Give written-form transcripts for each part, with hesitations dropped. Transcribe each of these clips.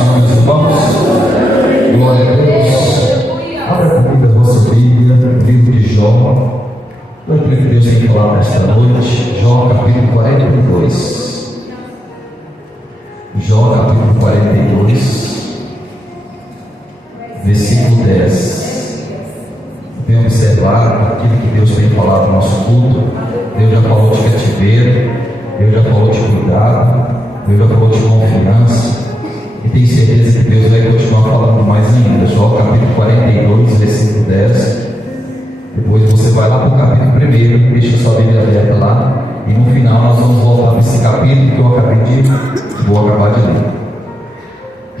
Senhor, meus irmãos. Glória a Deus. Abra comigo a vossa Bíblia, livro de Jó. Eu creio que Deus tem falado nesta noite. Jó, capítulo 42. Jó, capítulo 42, versículo 10. Venha observar aquilo que Deus tem falado no nosso culto. Deus já falou de cativeiro, Deus já falou de cuidado, Deus já falou de confiança. E tenho certeza que Deus vai continuar falando mais ainda. Jó capítulo 42, versículo 10. Depois você vai lá para o capítulo 1, deixa sua Bíblia aberta lá. E no final nós vamos voltar para esse capítulo que eu acabei de vou acabar de ler.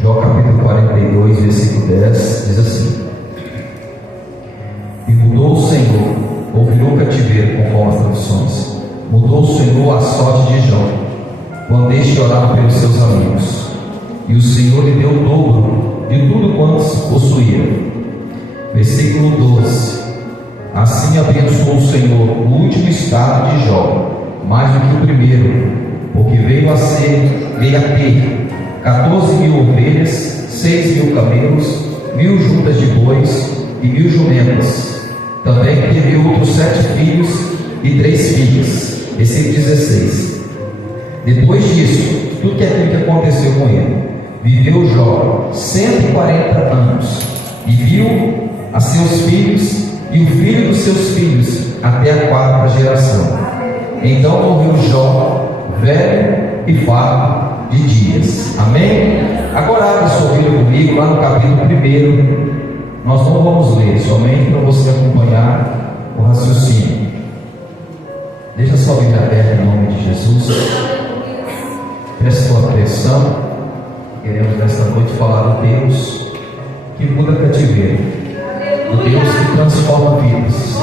Jó capítulo 42, versículo 10, diz assim: E mudou o Senhor, ouviu o cativeiro, conforme as traduções. Mudou o Senhor a sorte de Jó, quando este orava pelos seus amigos. E o Senhor lhe deu o dobro de tudo quanto possuía. Versículo 12: Assim abençoou o Senhor o último estado de Jó, mais do que o primeiro, porque veio a ter 14.000 ovelhas, 6.000 camelos, 1.000 juntas de bois e 1.000 jumentas. Também teve outros 7 filhos e 3 filhas. Versículo 16. Depois disso, tudo aquilo que aconteceu com ele, viveu Jó 140 anos, e viu a seus filhos e o filho dos seus filhos até a 4ª geração. Então morreu Jó, velho e farto de dias. Amém? Agora abra sua Bíblia comigo lá no capítulo 1. Nós não vamos ler, somente para você acompanhar o raciocínio. Deixa sua Bíblia aberta em nome de Jesus. Preste sua atenção. Queremos nesta noite falar do Deus que muda cativeiro, do Deus que transforma vidas.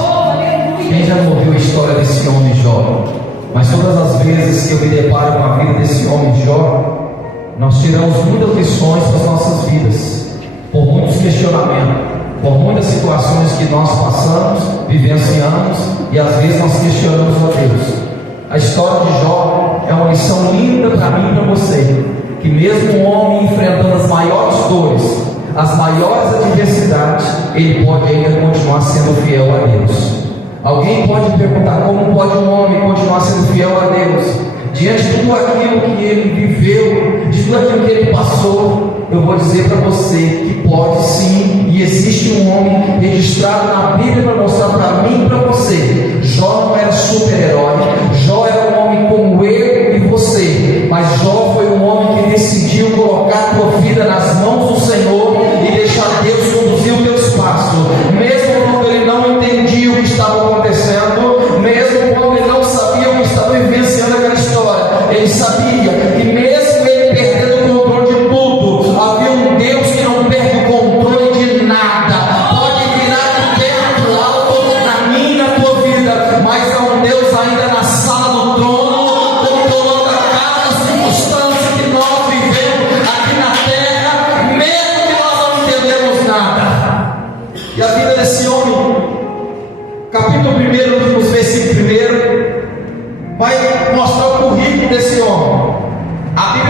Quem já não ouviu a história desse homem Jó? Mas todas as vezes que eu me deparo com a vida desse homem Jó, nós tiramos muitas lições para as nossas vidas, por muitos questionamentos, por muitas situações que nós passamos, vivenciamos, e às vezes nós questionamos a Deus. A história de Jó é uma lição linda para mim e para você, que mesmo um homem enfrentando as maiores dores, as maiores adversidades, ele pode ainda continuar sendo fiel a Deus. Alguém pode perguntar: como pode um homem continuar sendo fiel a Deus diante de tudo aquilo que ele viveu, de tudo aquilo que ele passou? Eu vou dizer para você que pode sim, e existe um homem registrado na Bíblia para mostrar para mim e para você. Jó não era super-herói, Jó era um homem como eu e você, mas Jó foi um homem que decidiu colocar a tua vida nas mãos do Senhor e deixar Deus conduzir o teu espaço, mesmo quando ele não entendia o que estava acontecendo, mesmo quando ele não sabia o que estava vivenciando aquela história. Ele sabia que mesmo ele perdendo o controle de tudo, havia um Deus que não perde o controle de nada. Pode virar de terra alto na minha e na tua vida, mas é um Deus ainda na sala do trono, controlando a cada circunstância que nós vivemos aqui na terra, mesmo que nós não entendemos nada. E a vida desse homem, capítulo 1, os versículos 1, vai mostrar o currículo desse homem. A Bíblia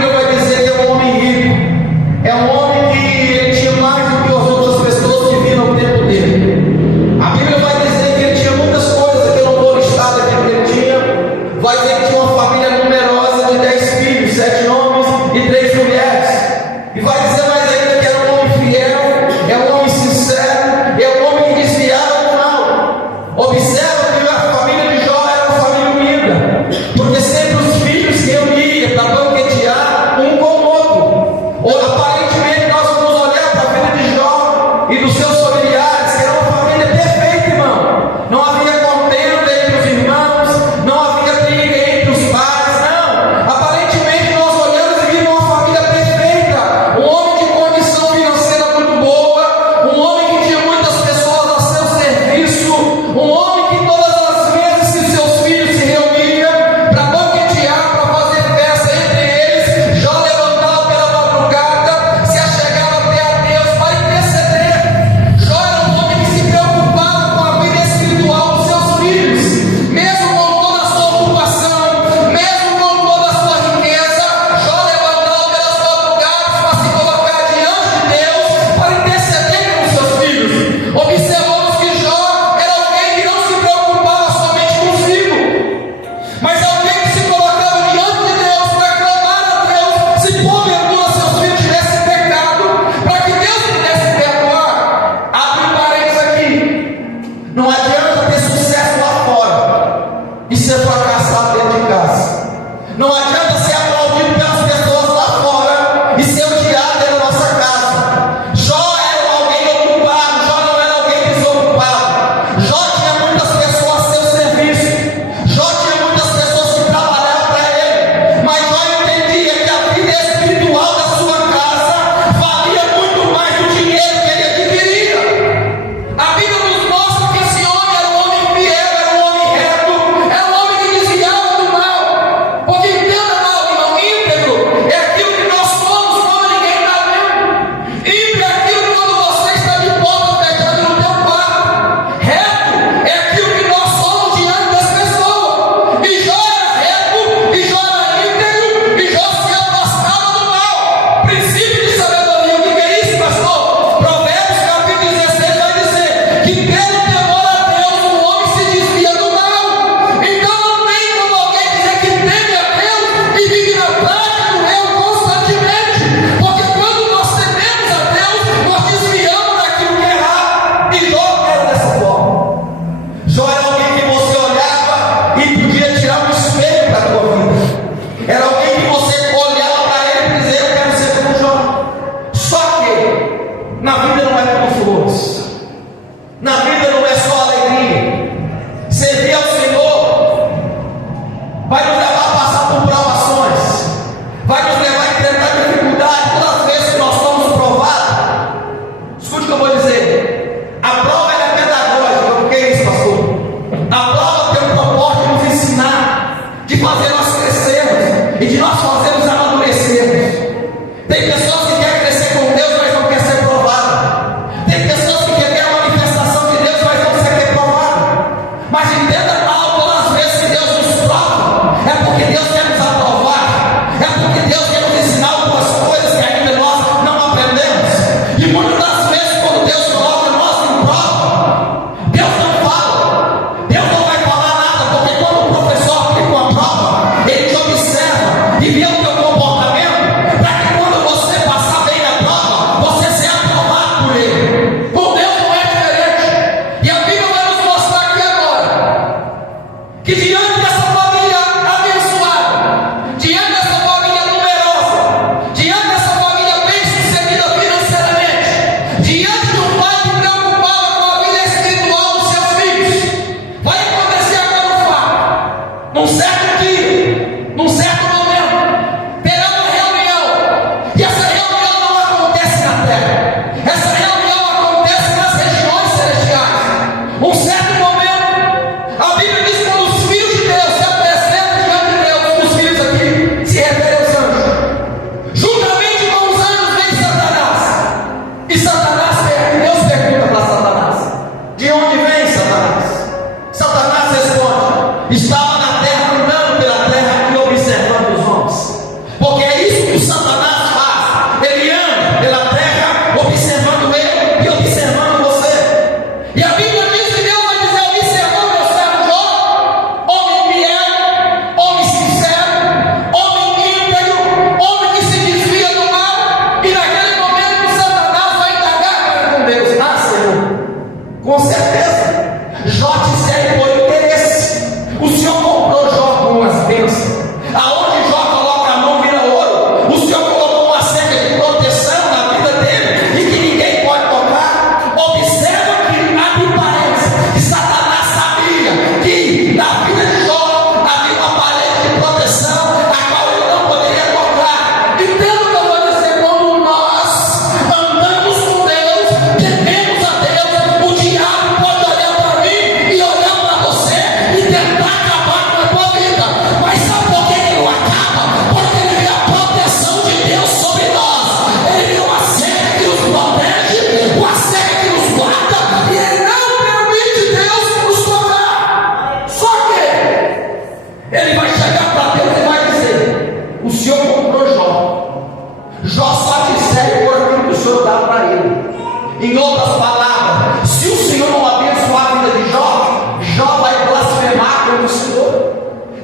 Em outras palavras, se o Senhor não abençoar a vida de Jó, Jó vai blasfemar contra o Senhor.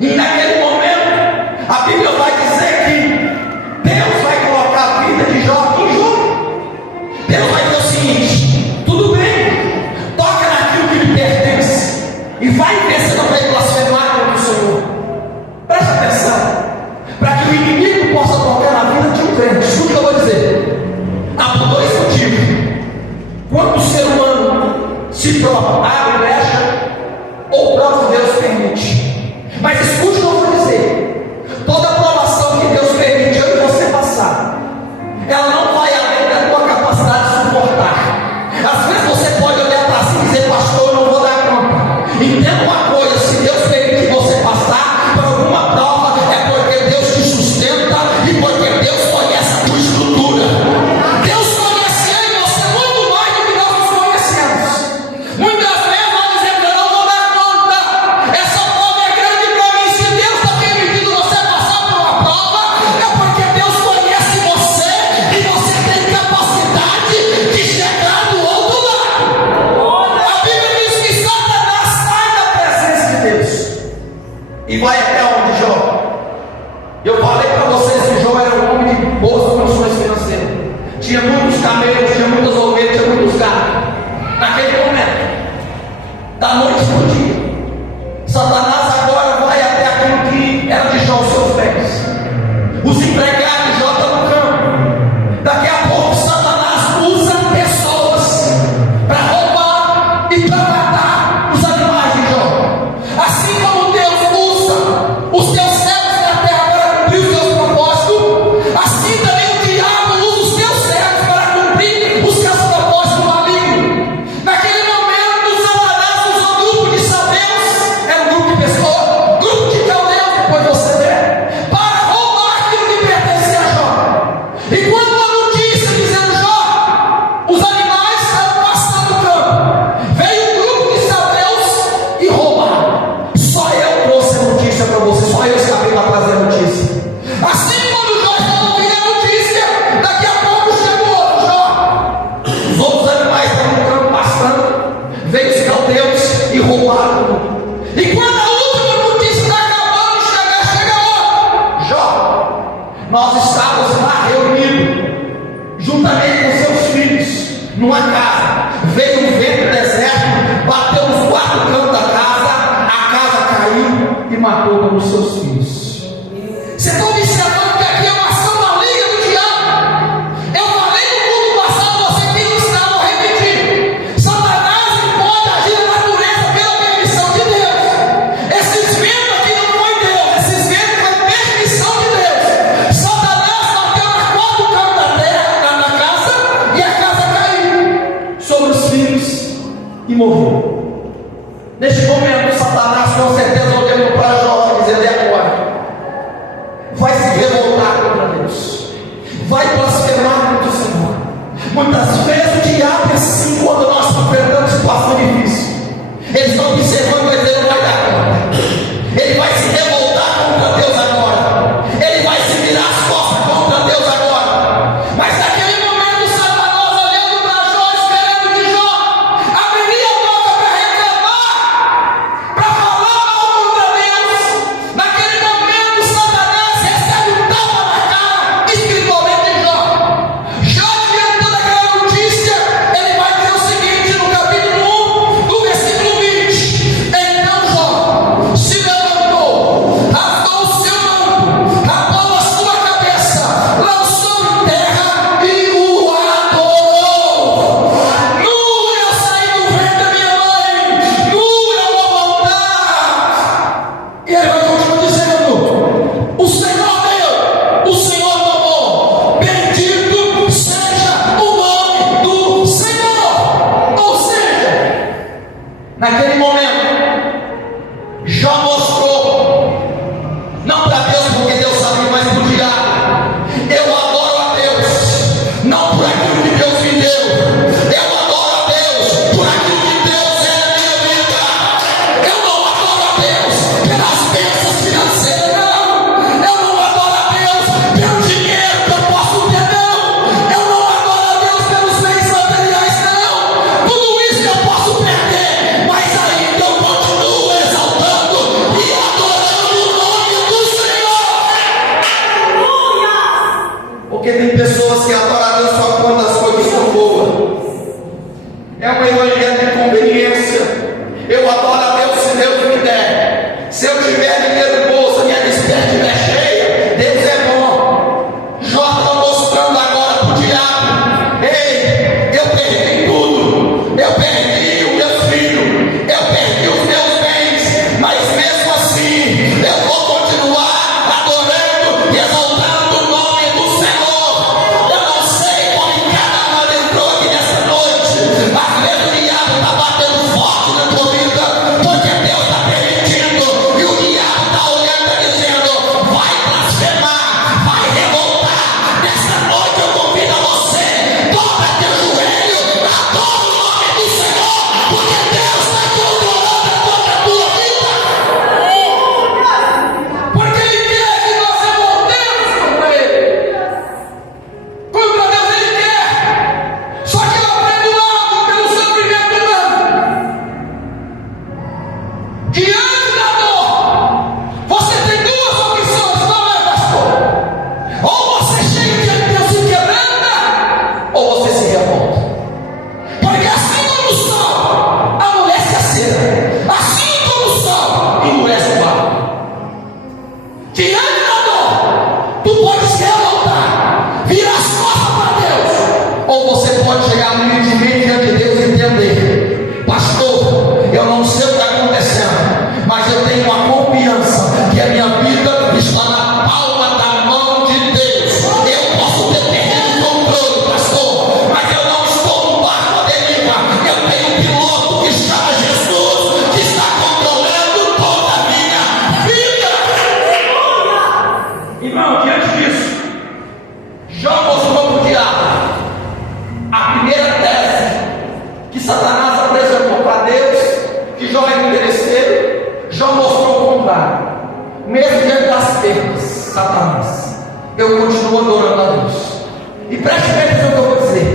E naquele momento, a Bíblia vai dizer que Deus vai colocar a vida de Jó em jogo. Deus vai dizer o seguinte: tudo bem, toca naquilo que lhe pertence, e vai ver se não vai blasfemar contra o Senhor. Presta atenção, para que o inimigo possa tocar na vida de um crente. Escuta o que eu vou dizer. Há dois motivos. Quando o ser humano se prova, abre brecha, ou o próprio Deus permite. Mas escute o que eu vou dizer. Toda provação que Deus permite eu e você passar, ela não vai além da tua capacidade de suportar. Às vezes você pode olhar para si e dizer: pastor, eu não vou dar conta. Entenda uma coisa: se Deus permite você passar por alguma prova, é porque Deus te sustenta e porque Deus conhece a tua estrutura. Deus conhece eu e você muito mais do que nós nos conhecemos. Muitas vezes nós dizemos: eu não vou dar conta, essa prova é grande para mim. Se Deus está permitindo você passar por uma prova, é porque Deus conhece você e você tem capacidade de chegar do outro lado. A Bíblia diz que Satanás sai da presença de Deus e vai até onde, Jó? Eu falei para vocês que Jó era um homem de boas condições financeiras. Tinha muitos camelos, tinha muitas ovelhas, tinha muitos gados. Naquele momento, da noite para o dia, Satanás agora vai até aquilo que era de Jó, os seus bens. Os empregados de Jó estão no campo. Daqui a pouco Satanás usa pessoas para roubar e para matar os animais de Jó. Assim como Deus usa os teus servos na terra para cumprir os teus propósitos, assim também o diabo usa os teus servos para cumprir os teus propósitos malignos. Naquele momento, Satanás usou um grupo de sabeus, era um grupo de pessoas, grupo de caldeus, depois você vê, para roubar aquilo que pertencia a Jó. E quando a notícia dizendo: Jó, os animais estavam passando no campo, veio um grupo de sabeus e roubaram. Só eu trouxe a notícia para você, só eu sabia para trazer a notícia. Assim, quando Jó estava ouvindo a notícia, daqui a pouco chegou outro Jó. Os outros animais estavam no campo pastando, veio os caldeus e roubaram. E quando a última notícia está acabando de chegar, chega outro Jó. Nós estávamos lá reunidos, juntamente com seus filhos, numa casa. Veio um vento deserto, bateu nos quatro cantos da casa, a casa caiu e matou todos os seus filhos. Você está observando que aqui é uma ação maligna do diabo? Eu falei no culto passado, você que não está, vou repetir. Satanás pode agir na natureza pela permissão de Deus. Esses ventos aqui não foi Deus, esses ventos foi permissão de Deus. Satanás bateu na quatro cantos da terra, na casa, e a casa caiu sobre os filhos e morreu. Neste momento, Satanás com certeza olhando para Jó, dizendo: e agora? Vai se revoltar contra Deus, vai blasfemar contra o Senhor. Muitas vezes o diabo é assim quando nós enfrentamos situação difícil. Eles estão observando, mas ele não vai dar conta. Ele vai se revoltar contra Deus agora. Ele vai se virar as costas contra Deus agora. Mas naquele momento, Satanás olhando para Jó, esperando que Jó abriria a boca para reclamar, para falar mal contra Deus. Naquele momento, Satanás recebe um tapa na cara, espiritualmente de Jó. Jó, diante de toda aquela notícia, ele vai dizer o seguinte no capítulo 1, no versículo 20: então Jó se levantou, rasgou o seu manto, rapou a sua cabeça, lançou em terra e o adorou. Nu eu saí do ventre da minha mãe, nu eu vou voltar. E ele vai continuar dizendo: o Senhor deu, o Senhor tomou, bendito seja o nome do Senhor. Ou seja, naquele momento, Jó mostrou, não para Deus porque Deus sabia, mas para o diabo: eu adoro a Deus, não por aquilo que Deus me deu, eu adoro a Deus por aquilo que Deus é na minha vida. Eu não adoro a Deus pelas bênçãos financeiras, não. Eu não adoro a Deus pelo dinheiro que eu posso ter, não. Eu não adoro a Deus pelos bens materiais, não. Porque tem pessoas que adoram a Deus só quando as coisas são boas. É um evangelho de conveniência. Eu adoro a Deus se Deus me der. Se eu tiver dinheiro no bolso, minha despesa estiver cheia, Deus é bom. Jó está mostrando agora para o diabo: ei, eu perdi tudo. Eu perdi os meus filhos. Eu perdi os meus bens. Mas mesmo assim, eu vou continuar adorando e exaltando o nome do Senhor. Eu não sei como cada um entrou aqui nessa noite, mas mesmo o diabo está batendo forte na tua vida, porque Deus está permitindo, e o diabo está olhando e dizendo: vai blasfemar, vai revoltar. Nessa noite eu convido a você: dobra teu joelho, adora o nome do Senhor, porque Deus está controlando toda a tua vida. Porque Ele quer que nós revoltemos contra Ele. Contra Deus Ele quer. Só que eu aprendo algo pelo sofrimento humano. Diante da dor, você tem duas opções, não é, pastor? Ou você chega diante de Deus e se quebranta, ou você se revolta. Porque assim como o sol amolece a cera, assim como o sol endurece o barro. Diante da dor, tu pode se revoltar, virar as costas para Deus, ou você pode chegar humildemente diante de Deus e entender: pastor, eu não sei o que está acontecendo, mas eu tenho uma confiança que a minha vida está na palma da mão de Deus. Eu posso ter perdido o controle, pastor, mas eu não estou no barco à deriva. Eu tenho um piloto que chama Jesus, que está controlando toda a minha vida. Irmão, diante disso, Jó mostrou para o diabo a primeira tese que Satanás apresentou para Deus, que Jó era interesseiro. Jó mostrou o contrário. Mesmo diante das perdas, Satanás, eu continuo adorando a Deus. E preste atenção no que eu vou dizer.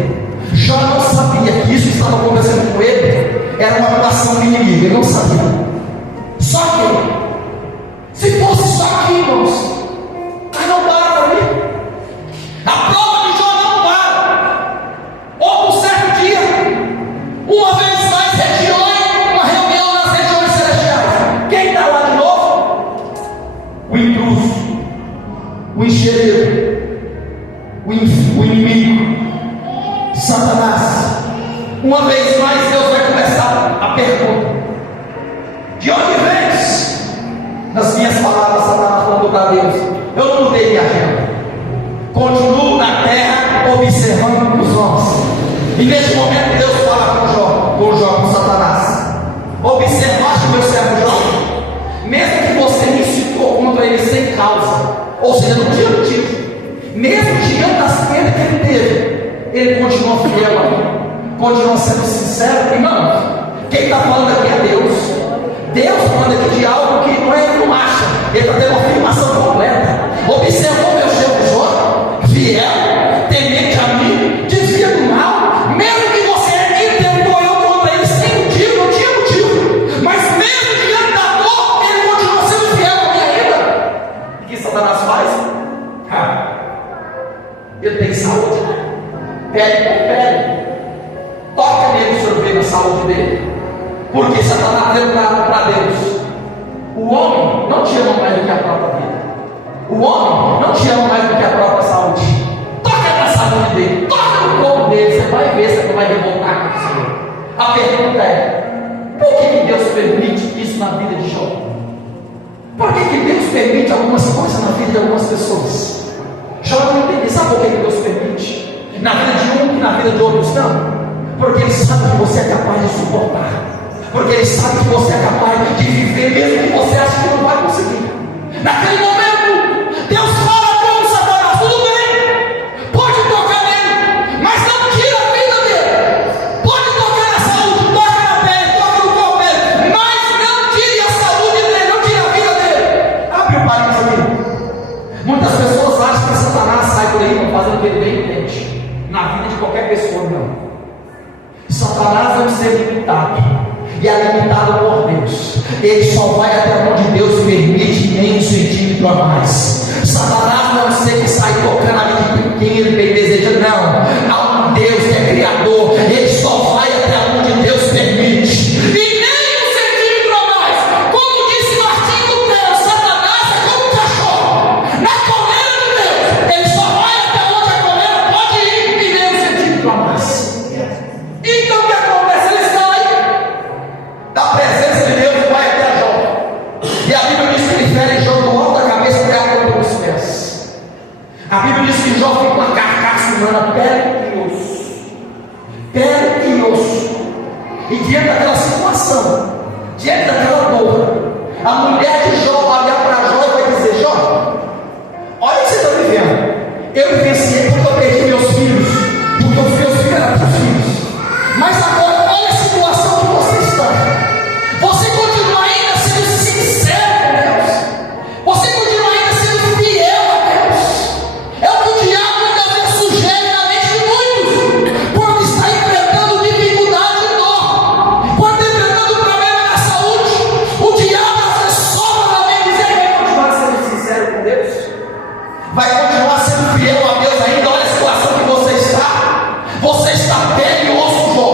Jó não sabia que isso que estava acontecendo com ele era uma relação do inimigo. Ele não sabia. Só que, se fosse só aqui, irmãos, mas não para ali. A prova de Jó não para. Houve um certo dia, uma vez mais, uma reunião nas regiões celestiais. Quem está lá de novo? O intruso, o enxerto, o inimigo, Satanás. Uma vez mais, Deus vai começar a pergunta: de onde vens? Nas minhas palavras, Satanás falando para Deus: eu não mudei minha agenda, continuo na terra observando os homens. E nesse momento Deus fala com Satanás: observaste o meu servo Jó? Mesmo que você me incitou contra ele sem causa, ou seja, não tinha motivo, mesmo diante das perdas que ele teve, ele continua fiel a mim, continua sendo sincero. Irmão, quem está falando aqui é Deus. Deus falando aqui de algo que não é, ele não acha, ele está tendo uma afirmação completa. Observou meu servo Jó, fiel, temente a mim, desvia do mal, mesmo que você intentou eu contra ele sem motivo, não tinha motivo, mas mesmo diante da dor, ele continua sendo fiel a mim ainda. O que Satanás faz? Ele tem saúde, pele por pele, toca nele, o senhor vê na saúde dele. Porque Satanás deu para Deus: o homem não te ama mais do que a própria vida, o homem não te ama mais do que a própria saúde. Toca na saúde dele, toca no corpo dele, você vai ver se você vai revoltar com o Senhor. A pergunta é: por que Deus permite isso na vida de Jó? Por que Deus permite algumas coisas na vida de algumas pessoas? Jó não entende. Sabe por que Deus permite na vida de um e na vida de outros não? Porque Ele sabe que você é capaz de suportar, porque Ele sabe que você é capaz de viver mesmo que você acha que não vai conseguir. Naquele momento, Deus fala com Satanás: tudo bem, pode tocar nele, mas não tira a vida dele. Pode tocar na saúde, toca na pele, toca no corpo dele, mas não tire a saúde dele, não tire a vida dele. Abre o parênteses aqui. Muitas pessoas acham que Satanás sai por aí fazendo o que ele bem entende. Na vida de qualquer pessoa, não. Satanás é um ser limitado, e é limitado por Deus. Ele só vai até onde Deus permite, nem um centímetro a mais. Satanás não é um ser que sai tocando a vida quem ele vem desejando. Não, há um Deus que é criador, ele só vai até onde Deus permite. E nem um centímetro a mais. Como disse Martim Lutero, Satanás é como um cachorro na coleira de Deus, ele só vai até onde a coleira pode ir e nem um centímetro a mais. Então o que acontece? Ele sai da presença de Deus e vai até Jó. E a Bíblia diz que ele fere Jó do alto da cabeça até a ponta dos pés. A Bíblia diz que Jó fica com uma carcaça humana, pele e osso. Pele e osso. E diante daquela situação, diante daquela dor, a mulher de Jó vai olhar para Jó e vai dizer: Jó, olha o que você está vivendo. Eu vivenciei porque eu perdi meus filhos, porque os meus filhos eram meus filhos. Mas agora, olha a situação que você está. Você continua ainda sendo sincero com Deus. Você continua ainda sendo fiel a Deus. É o que o diabo muitas vezes sugere na mente de muitos. Quando está enfrentando dificuldade e dor, quando está enfrentando problema na saúde, o diabo às vezes sopra na mente e diz: vai continuar sendo sincero com Deus? Vai continuar sendo fiel a Deus ainda? Olha a situação que você está. Você está pele e osso, Jó.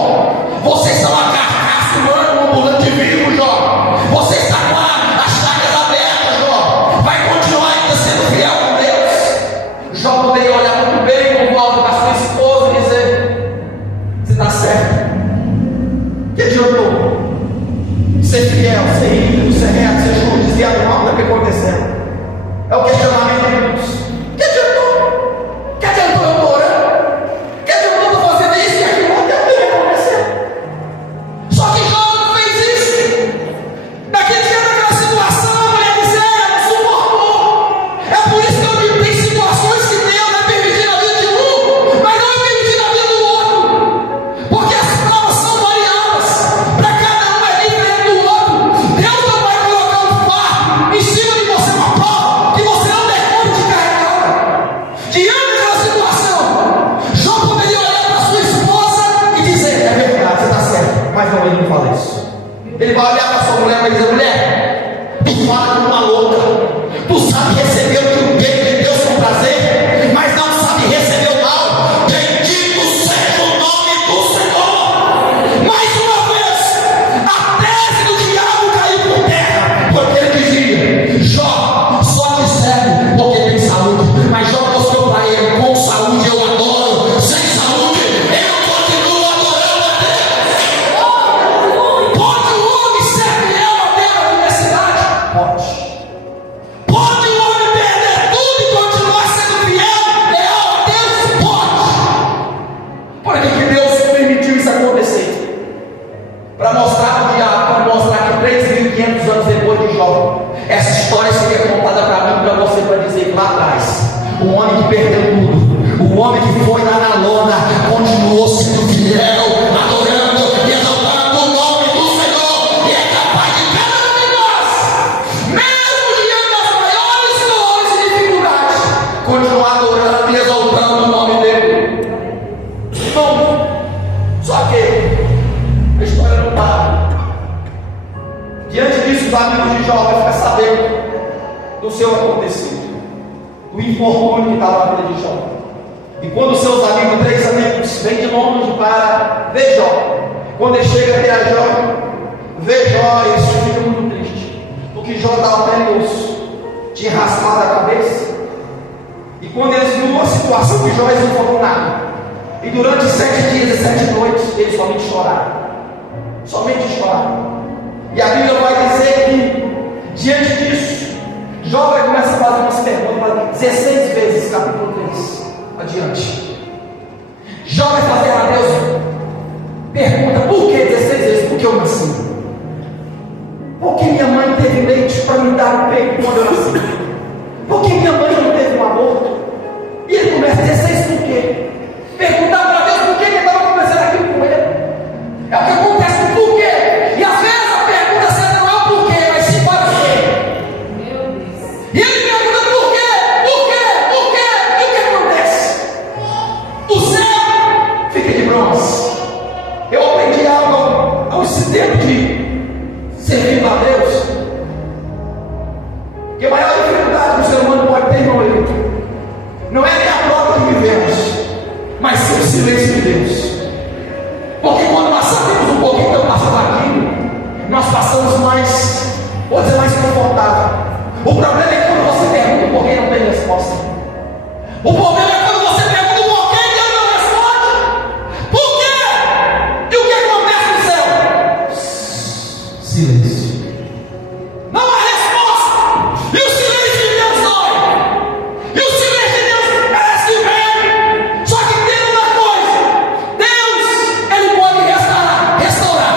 Você está uma carcaça humana, um ambulante vivo, Jó. Você está com as chagas abertas, Jó. Vai continuar ainda sendo fiel com Deus? Jó poderia olhar muito bem no alto da sua esposa e dizer: você está certo. Que adiantou? Ser fiel, ser íntegro, ser reto, ser justo, desviar do mal, não é o que aconteceu. É o questionamento de muitos. Que adiantou? Que adiantou eu estou orando? Que adiantou eu fazer isso e aquilo? Não tem o que acontecer. Só que Jó não fez isso. Naquele dia, naquela situação, a mulher disse: não suportou. É por isso que eu digo: tem situações que Deus vai permitir na vida de um, mas não vai permitir na vida do outro. Porque as provas são variadas. Para cada um é diferente do outro. Deus não vai colocar um fardo em cima de você, uma prova que você não tem conta de carregar. Diante daquela situação, Jó poderia olhar para sua esposa e dizer: é verdade, você está certo, mas não, ele não fala isso. Ele vai olhar para sua mulher e vai dizer: mulher, tu fala como uma louca, tu sabe receber o que o bem de Deus com prazer, mas não sabe receber o mal. Bendito seja o nome do Senhor. Mais uma vez, a tese do diabo caiu por terra, porque ele dizia: Jó, só te serve porque tem saúde. Mas Jó mostrou para ele: com saúde eu adoro, sem saúde eu continuo adorando a Deus. Pode o homem ser fiel a Deus na universidade? Pode. Pode o homem perder tudo e continuar sendo fiel, leal a Deus? Pode. Por que Deus permitiu isso acontecer? Para mostrar o diabo, para mostrar que 3.500 anos depois de Jó, essa história seria contada para mim, para você, para dizer que lá atrás, o homem que perdeu tudo, o homem que foi lá na lona, continuou sendo fiel, adorando e exaltando o nome do Senhor, e é capaz de cada um de nós, mesmo diante das maiores dores e dificuldades, continuar adorando e exaltando o nome dele. Bom, só que a história não para. Diante disso, os amigos de Jó vão ficar sabendo do seu acontecido, do infortúnio que estava na vida de Jó. E quando seus amigos, 3 amigos, vêm de longe para ver Jó, quando ele chega até a Jó, vê Jó, eles ficam muito tristes, porque Jó estava pele e osso, tinha raspado a cabeça. E quando eles viram a situação de Jó, eles não falaram nada. E durante 7 dias e 7 noites, eles somente choraram. Somente choraram. E a Bíblia vai dizer que, diante disso, Jó vai começar a fazer umas perguntas 16 vezes, capítulo 3, adiante. Jó vai fazer a Deus pergunta: por que 16 vezes? Porque eu nasci. Por que minha mãe teve leite para me dar o peito quando eu nasci? Por que minha mãe não teve um aborto? E ele começa: 16 por quê? Perguntar para Deus por que ele estava começando aquilo com ele. É o que acontece com por quê. E às vezes a pergunta certa não é o porquê, mas sim para quê. E ele pergunta por quê, por quê, por quê. E o que acontece? O céu fica de bronze. Eu aprendi algo aos tempos de servir a Deus, que a maior dificuldade que o ser humano pode ter, irmão, não é nem a prova de viver. silêncio de Deus. Porque quando nós sabemos um pouquinho que eu passo aquilo, nós passamos mais, vou dizer, mais confortável. O problema é quando você pergunta por que não tem resposta. O problema é quando você pergunta por que Deus não responde. Por quê? E o que acontece no céu? Silêncio. Não há resposta. E o silêncio de Deus dói. E o silêncio de Deus parece que vem. Só que tem uma coisa: Deus, Ele pode restaurar,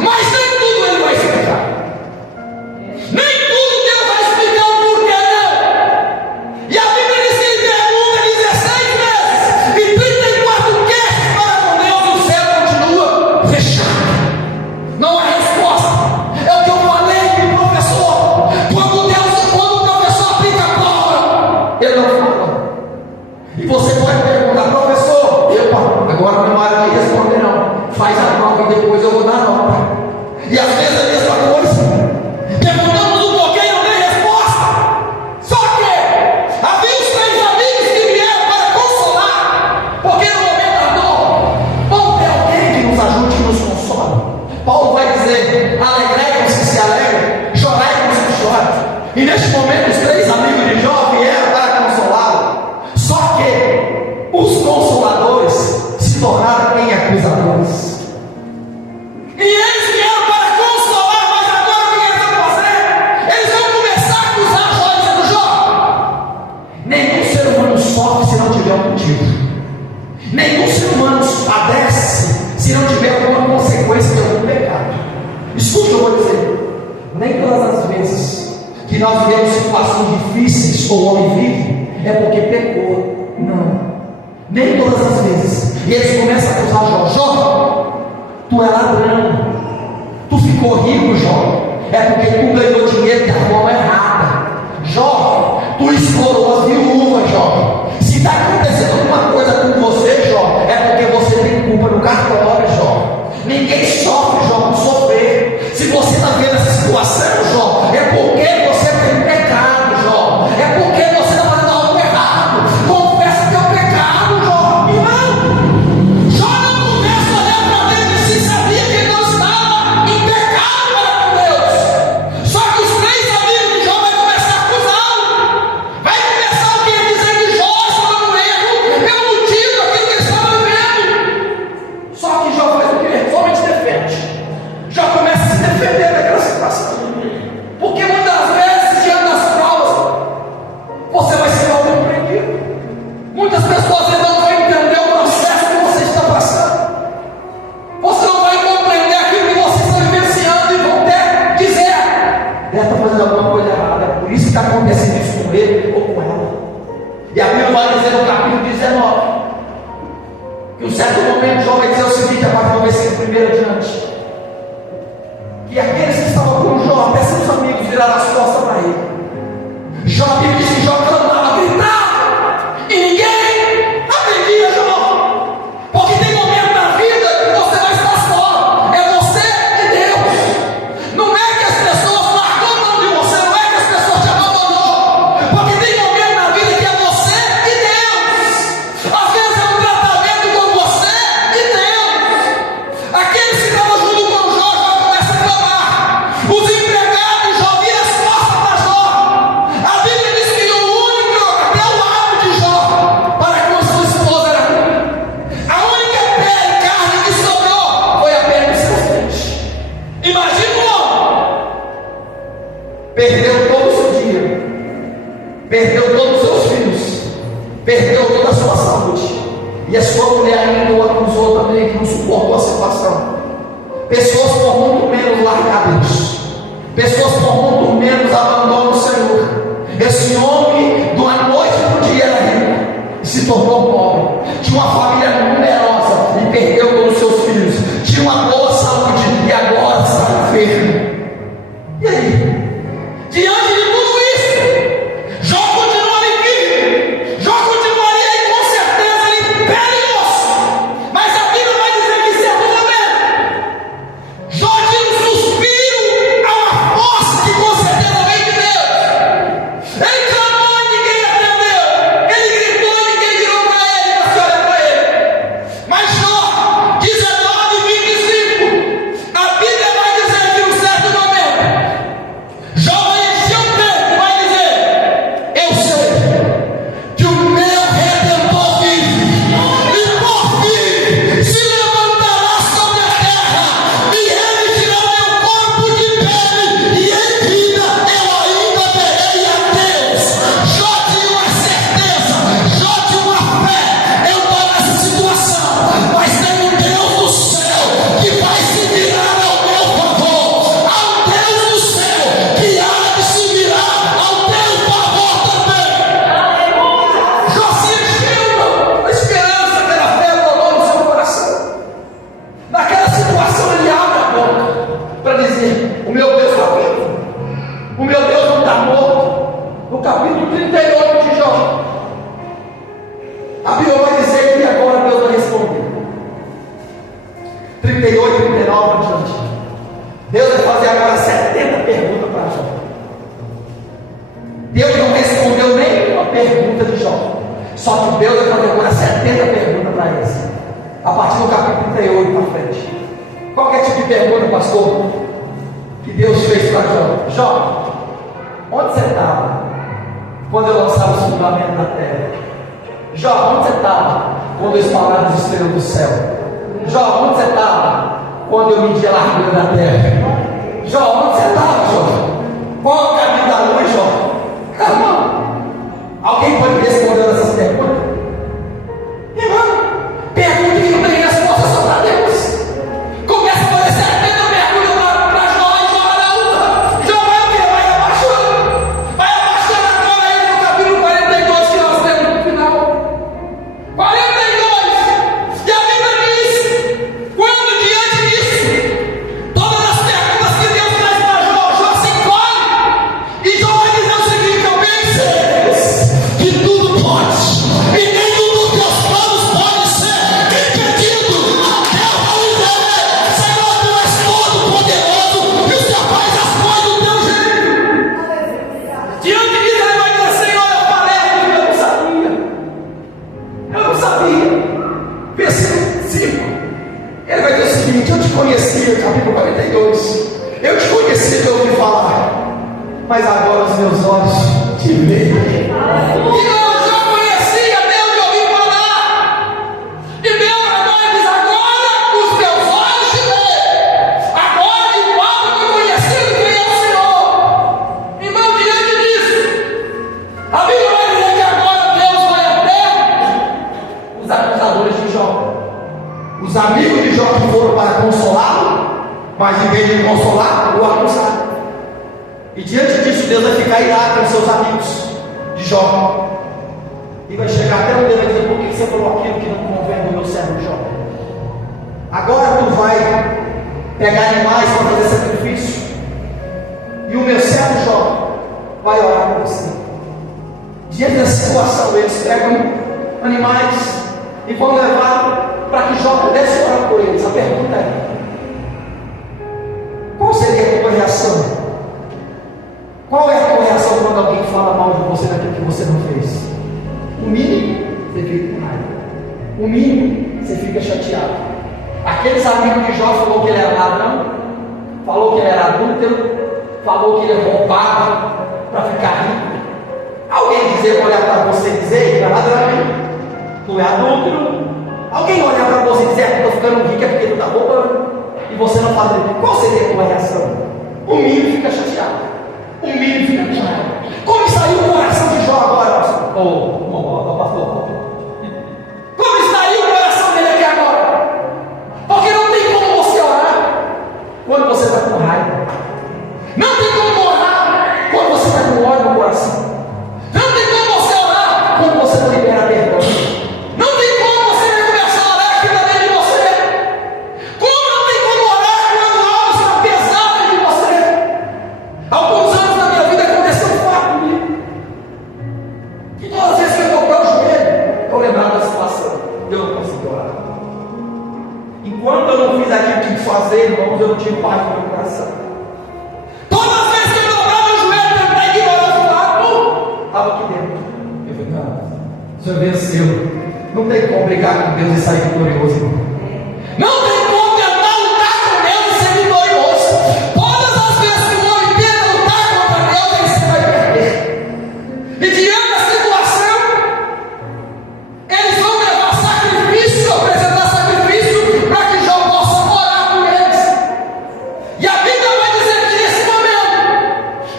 mas nem tudo Ele vai explicar. Nem tudo Deus vai explicar o porquê não. E a Bíblia diz que Ele pergunta 16 vezes e 34 queixos para com Deus, e o céu continua fechado. Não há resposta. É o que eu falei para o professor. Quando o professor aplica a prova, ele não fala. E você pode perguntar: professor, agora não é hora de responder não. Faz a prova e depois eu vou dar nota. E às vezes é a mesma coisa. Perguntamos o porquê e não tem resposta. Só que havia os 3 amigos que vieram para consolar. Porque no momento da dor, vamos ter alguém que nos ajude, que nos console. Paulo vai dizer: alegrai-vos que se alegram, chorai-vos que choram. E neste momento os 3 amigos de Jó vieram para consolá-lo. Só que os consoladores se tornaram em acusadores. E eles vieram para consolar, mas agora o que eles vão fazer? Eles vão começar a acusar Jó, dizendo: Jó, nenhum ser humano sofre se não tiver um motivo. Nenhum ser humano padece se não tiver alguma consequência de algum pecado. Escute o que eu vou dizer. Nem todas as vezes que nós vivemos situações difíceis ou o homem vive é porque pecou. Não. Nem todas as vezes. E eles começam a acusar Jó: Jó, tu é ladrão. Tu ficou rico, Jó. É porque tu ganhou dinheiro da forma errada. Jó, tu explorou as viúvas, Jó. Se está acontecendo alguma coisa com você, Jó, é porque você tem culpa no cartório, Jó. Ninguém sofre, Jó, por sofrer. Se você está vendo essa situação, Jó, é porque você tem pecado, Jó. É porque você está fazendo algo errado. Confessa teu pecado, Jó. Irmão, Jó não começa a olhar para dentro e se sabia que ele não estava em pecado para com Deus. Só que os 3 amigos de Jó vão começar a acusá-lo. Vai começar o que? Dizer que Jó estava no erro pelo motivo daquilo que ele estava vivendo. Só que Jó faz o quê? Somente defende. Jó começa a se defender daquela situação. Porque muitas vezes, diante das provas, você vai ser mal compreendido. Muitas pessoas não vão entender o processo que você está passando. Você não vai compreender aquilo que você está vivenciando e vão até dizer: ela está fazendo alguma coisa errada, é por isso que está acontecendo isso com ele ou com ela. E a Bíblia vai dizer no capítulo 19 que em um certo momento Jó vai dizer o seguinte, a partir do versículo 1 adiante: que aqueles que estavam com Jó, até seus amigos, viraram as costas para ele. Jó, a Bíblia diz que Jó clamava, gritava, e ninguém atendia Jó. Porque tem momento na vida que você vai estar só. É você e Deus. Não é que as pessoas largam mão de você, não é que as pessoas te abandonou. Porque tem momento na vida que é você e Deus. Às vezes é um tratamento com você e Deus. Aqueles que estavam junto com Jó já começam a clamar. Os empregados Jó viram as costas para Jó. A Bíblia diz que o único, até o lado de Jó, para com a sua esposa era ruim. A única pele, carne que sobrou foi a pele dos seus dentes. Imagina o homem. Perdeu todo o seu dinheiro, perdeu todos os seus filhos, perdeu toda a sua saúde. E a sua mulher ainda o acusou também, que não suportou a situação. Pessoas por muito menos largar Deus. Pessoas por muito menos abandonam o Senhor. Esse homem, de uma noite para o dia, era rico e se tornou pobre. Tinha uma família numerosa e perdeu todos os seus filhos. Tinha uma boa saúde e agora está enfermo. E aí? Diante de tudo isso, Jó continua ali firme. Jó continuaria aí com certeza ali pele e osso. Mas a Bíblia vai dizer que em certo momento Jó tira um suspiro a uma força que com certeza vem de Deus. Ele clamou e ninguém atendeu. Ele gritou e ninguém virou para ele, para se olhar para ele. A Bíblia vai dizer que agora Deus vai responder. 38, 39 adiante. Deus vai fazer agora 70 perguntas para Jó. Deus não respondeu nem uma pergunta de Jó. Só que Deus vai fazer agora 70 perguntas para eles. A partir do capítulo 38 para frente. Qual é o tipo de pergunta, pastor, que Deus fez para Jó? Jó, onde você estava quando eu lançava os fundamentos da terra? Jó, onde você estava quando eu espalhava as estrelas do céu? Jó, onde você estava quando eu media a largura da terra? Jó, onde você estava, Jó? Qual é o caminho da luz, Jó? Irmão, alguém pode responder essas perguntas? Irmão, pergunta que não tem resposta só para Deus. Começa a fazer 70 perguntas para Jó e Jó não. Jó vai o quê? Vai abaixando. Vai abaixando agora aí no capítulo 42 que nós temos no final. 42. E a Bíblia diz: quando diante disso, todas as perguntas que Deus traz para Jó, Jó se encolhe. E Jó vai dizer o seguinte: eu bem sei, Deus, que tudo pode, e nem tudo que os planos pode ser impedido. Deus vai dizer: Senhor, tu és todo poderoso, e o Senhor faz as coisas do teu jeito. Diante disso, ele vai dizer: Senhor, eu falei, eu não sabia. Eu não sabia. Versículo 5. Ele vai dizer o seguinte: eu te conhecia, capítulo 42. Eu te conhecia de ouvir falar, mas agora os meus olhos te veem. E eu já conhecia Deus de ouvir falar. E Deus agora diz: agora os meus olhos te veem. Agora de fato eu conheci quem é o Senhor. Irmão, diante disso, a Bíblia vai dizer que agora Deus vai até os acusadores de Jó, os amigos de Jó que foram para consolá-lo, mas em vez de consolar, o acusaram. E diante disso, Deus vai ficar irado com seus amigos de Jó. E vai chegar até um dia e vai dizer: por que você falou aquilo que não convém do meu servo Jó? Agora tu vai pegar animais para fazer sacrifício, e o meu servo Jó vai orar por você. Diante dessa situação, eles pegam animais e vão levar para que Jó pudesse orar por eles. A pergunta é: qual seria a tua reação? Qual é a tua reação quando alguém fala mal de você daquilo que você não fez? O mínimo, você fica com raiva. O mínimo, você fica chateado. Aqueles amigos de Jó falou que ele era ladrão, falou que ele era adúltero, falou que ele roubava para ficar rico. Alguém dizer, olhar para você e dizer: tu é ladrão, tu é adúltero. Alguém olhar para você e dizer: eu estou ficando rico é porque tu está roubando, e você não faz nada. Qual seria a tua reação? O mínimo fica chateado. O mínimo fica com raiva. Como saiu o coração de Jó agora, pastor? Pastor. Como saiu o coração dele aqui agora? Porque não tem como você orar quando você está com raiva. Não tem como orar quando você está com ódio no coração. Não tem como você orar quando você não libera perdão. Não tem como você começar a orar aqui dentro de você. Como não tem como orar quando algo está pesado de você? Alguns anos na minha vida aconteceu um fato comigo. E todas as vezes que eu toquei o joelho, eu lembrava da situação. Eu não consegui orar. Enquanto eu não fiz aquilo que tinha que fazer, irmãos, eu não tive paz no meu coração. Todas as vezes que eu dobrava o joelho, tentei ignorar o fato, estava aqui dentro. Eu falei: não, o Senhor venceu. Não tem como brigar com Deus e sair vitorioso, irmão. Não tem como tentar lutar com Deus e ser vitorioso. Todas as vezes que o homem tenta lutar contra Deus, ele sempre vai perder. E diante da situação, eles vão levar sacrifício, apresentar sacrifício, para que Jó possa orar por eles. E a Bíblia vai dizer que nesse momento,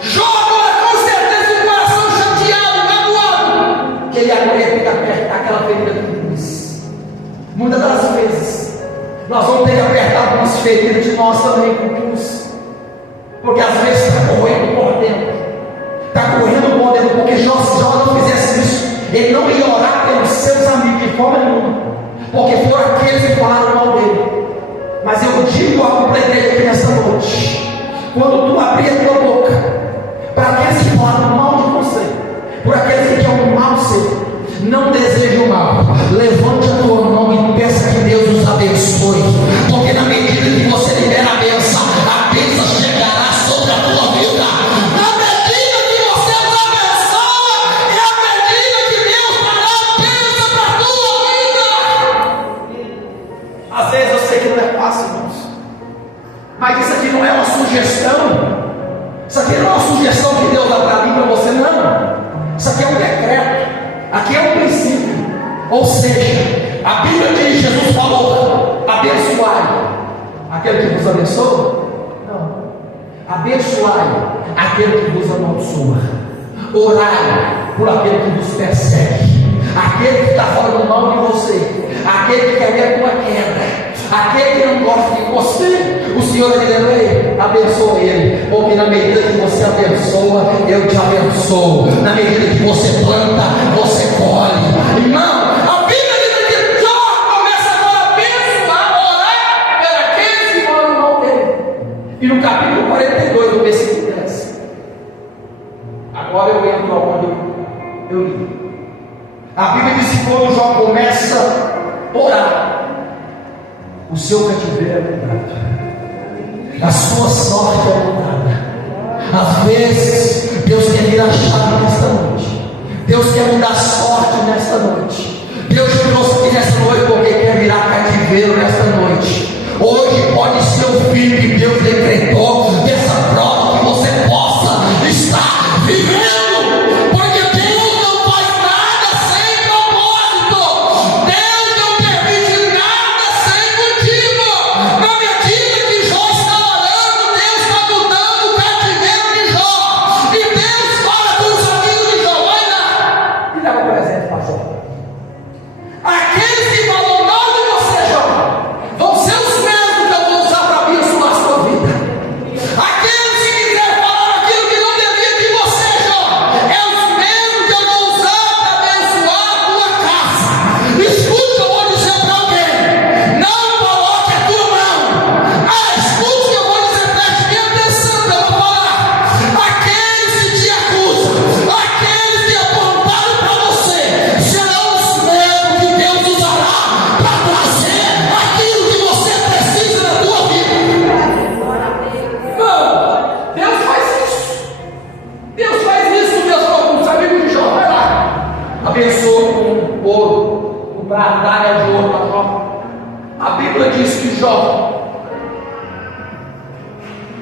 Jó agora com certeza o coração chateado, magoado, que ele agora ia ter que apertar aquela ferida de cruz. Muitas das vezes, nós vamos ter que apertar algumas feridas de nós também com cruz. Porque às vezes está correndo por dentro. Está correndo por dentro, porque Jó não fizesse isso, ele não ia orar pelos seus amigos de forma nenhuma, porque foram aqueles que falaram mal dele. Mas eu digo algo para a igreja aqui nessa noite: quando tu abrir a tua boca para aqueles que falaram mal de você, por aqueles que querem o mal seu, não deseje o mal. não é fácil, irmãos. Mas isso aqui não é uma sugestão. Isso aqui não é uma sugestão que Deus dá para mim, para você, não. Isso aqui é um decreto. Aqui é um princípio. Ou seja, a Bíblia diz, Jesus falou: abençoai aquele que vos abençoa? Não. Abençoai aquele que vos amaldiçoa. Orai por aquele que vos persegue. Aquele que está falando mal de você, aquele que quer ver a tua queda, aquele que não gosta de você, o Senhor está dizendo: ei, abençoa ele, porque na medida que você abençoa, eu te abençoo. Na medida que você planta, você colhe. Irmão, a Bíblia diz que Jó começa agora a abençoar, orar por aqueles que falam mal dele. E no capítulo 42, no versículo 10, agora eu entro aonde eu li. A Bíblia diz que quando Jó começa a orar, o seu cativeiro é mudado, a sua sorte é mudada. Às vezes Deus quer virar chave nesta noite, Deus quer mudar sorte nesta noite. Deus te trouxe aqui nesta noite porque quer virar cativeiro nesta noite. Hoje pode ser o filho que Deus decretou dessa prova que você possa estar vivendo.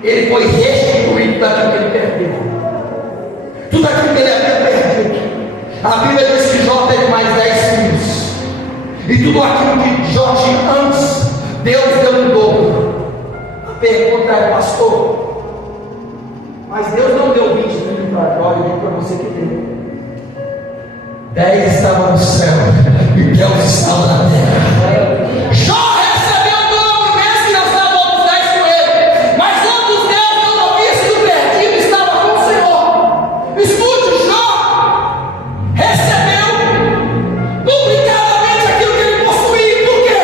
Ele foi restituído daquilo que ele perdeu. Tudo aquilo que ele havia perdido. A Bíblia diz que Jó teve mais 10 filhos. E tudo aquilo que Jó tinha antes, Deus deu um dobro. A pergunta é: pastor, mas Deus não deu 20 filhos para Jó e para você que deu. 10 estavam no céu e 10 estavam na terra. Jó recebeu o dobro, mesmo que não estava outros 10 com ele. Mas outros 10 não havia sido perdido, estava com o Senhor. Escute, Jó recebeu duplicadamente aquilo que ele possuía. Por quê?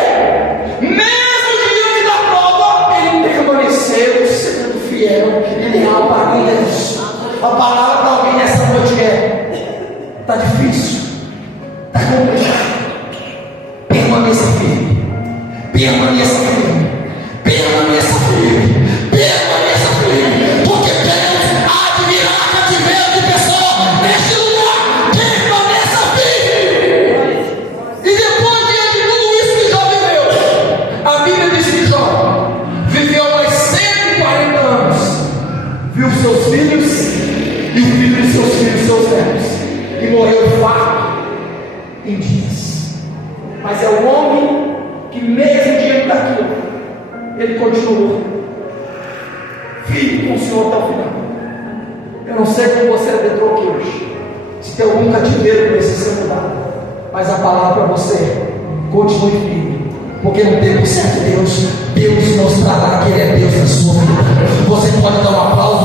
Mesmo diante da prova, ele permaneceu sendo fiel e leal para Deus. A palavra para alguém nessa noite é: está difícil, está complicado. Permaneça firme, permaneça firme, permaneça firme, permaneça firme, porque Deus há de virar cativeiro de pessoa neste lugar. Permaneça firme. E depois de tudo isso que Jó viveu, a Bíblia diz que Jó viveu mais 140 anos, viu seus filhos e o filho de seus filhos, seus netos, e morreu farto em dias. Mas é o homem que, mesmo diante daquilo, ele continuou firme com o Senhor até o final. Eu não sei como você adentrou aqui hoje, se tem algum cativeiro que precisa ser mudado, mas a palavra para você: continue firme, porque no tempo certo Deus mostrará que Ele é Deus na sua vida. Você pode dar um aplauso